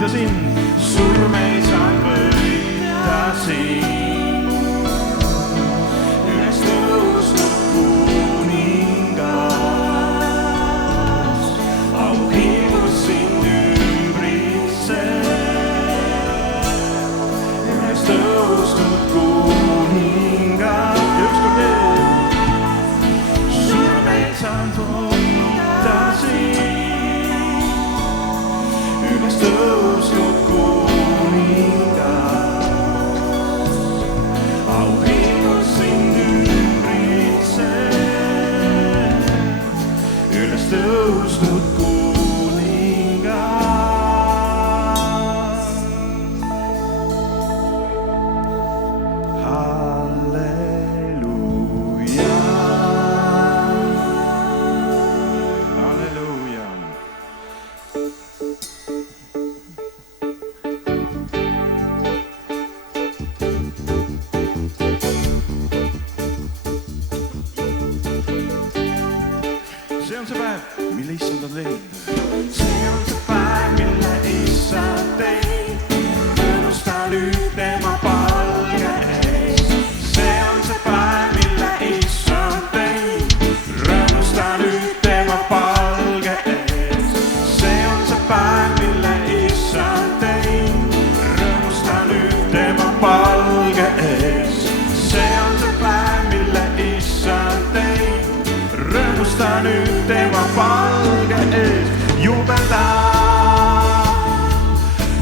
võita sind, surm ei saanud võita sind. Üles tõusnud kuningas, auhiimus sind ümbritseb. Üles tõusnud kuningas, ja ükskord veel, surm ei saanud võita sind. Üles tõusnud kuningas, auhiimus sind ümbritseb. Üles tõusnud kuningas. Halleluuja. Halleluuja. See on see päev, mille issand on teinud. See on see päev, mille issand teinud. Rõõmusta nüüd tema palge ees. See on see päev, mille issand teinud. Rõõmusta nüüd tema palge ees. See on see päev, mille issand teinud. Rõõmusta nüüd tema palge ees. See on see päev, mille issand teinud. Rõõmusta nüüd tema palge ees. Jubelda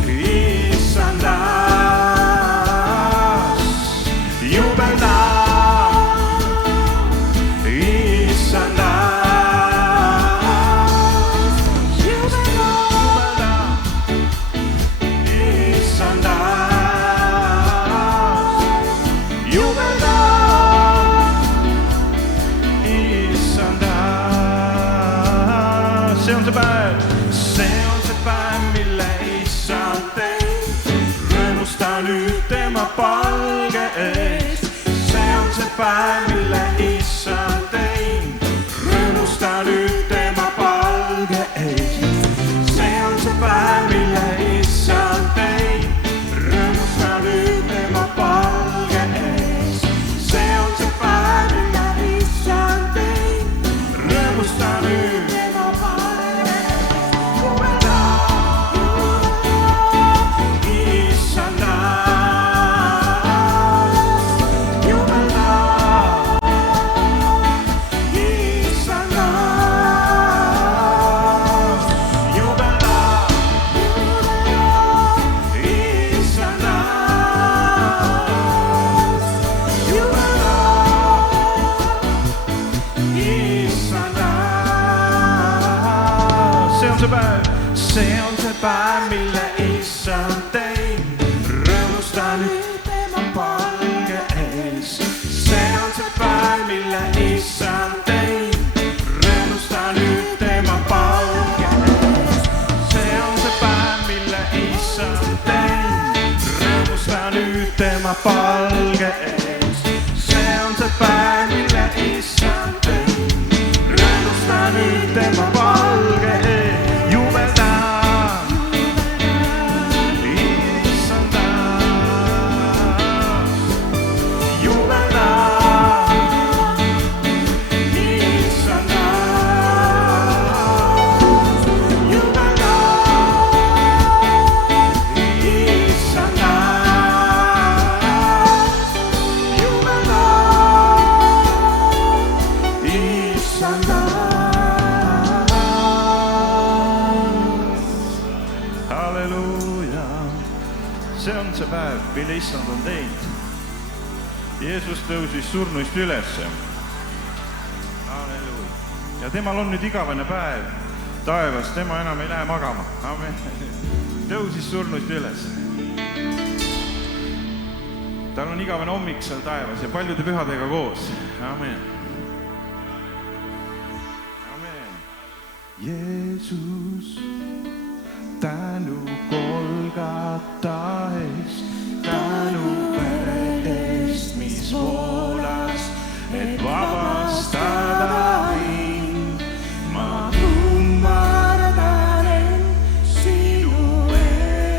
issandas, jubelda issandas, jubelda issandas, jubelda issandas. See on see päev, mille issand teinud. Rõõmusta nüüd tema palge ees. See on see päev, mille issand teinud. Rõõmusta nüüd tema palge ees. See on see päev, mille issand teinud. Rõõmusta nüüd tema palge ees. See on see päev, mille issand teinud. Rõõmusta nüüd tema palge ees. Jubelda issandas, jubelda issandas, jubelda issandas, jubelda issandas. See on see päev, mille issand teinud. Rõõmusta nüüd tema palge ees. See on see päev, mille issand teinud. Rõõmusta nüüd tema palge ees. See on see päev, mille issand teinud. Rõõmusta nüüd tema palge ees. See on see päev, mille issand teinud. Rõõmusta nüüd tema palge ees. Jubelda see on see päev, mille issand on teinud. Jeesus tõusis surnuist ülesse. Halleluuja. Ja temal on nüüd igavene päev taevas, tema enam ei lähe magama. Amen. Tõusis surnuist üles. Tal on igavene hommik seal taevas ja paljude pühadega koos. Amen. Amen. Jeesus, tänu Golgata eest, tänu vere eest, mis voolas, et vabastada mind. Ma kummardan end sinu ees.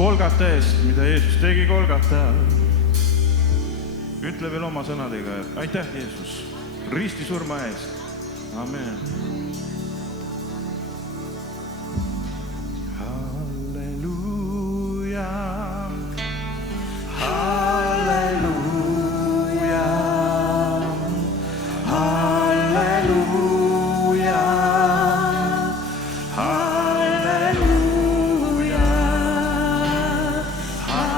Golgata eest, mida Jeesus tegi Golgatal. Ütle veel oma sõnadega, et aitäh Jeesus ristisurma eest. Amen. Halleluuja, halleluuja, halleluuja, halleluuja,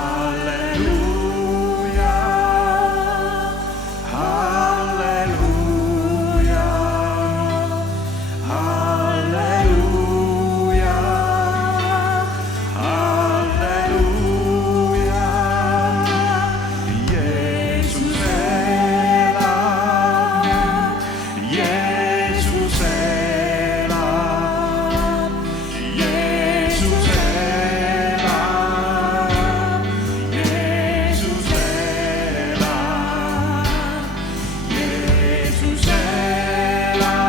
halleluuja, halleluuja, halleluuja, halleluuja. Jeesus elab, Jeesus elab, Jeesus elab, Jeesus elab, Jeesus elab,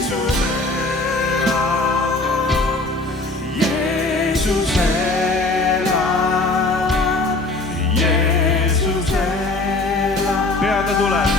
Jeesus elab, Jeesus elab, Jeesus elab. Pea ta tuleb.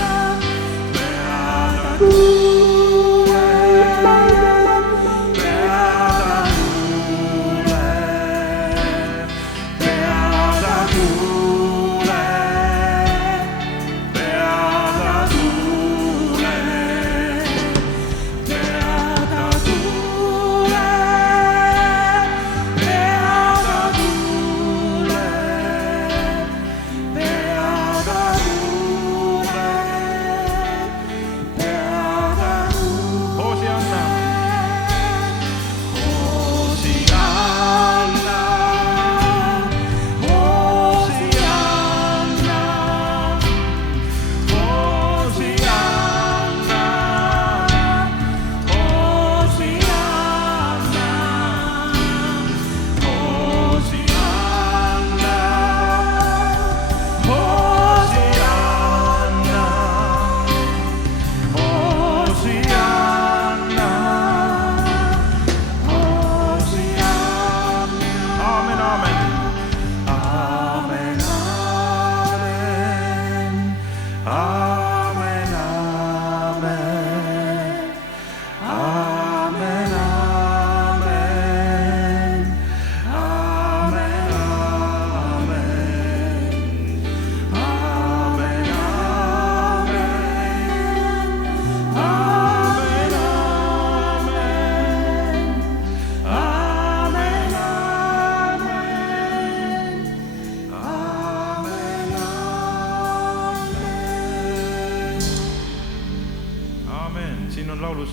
Siin on laulus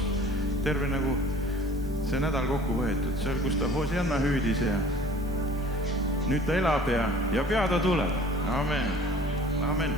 terve nagu see nädal kokku võetud, seal kus ta Hosianna hüüdis ja nüüd ta elab ja pea ta tuleb. Amen. Amen.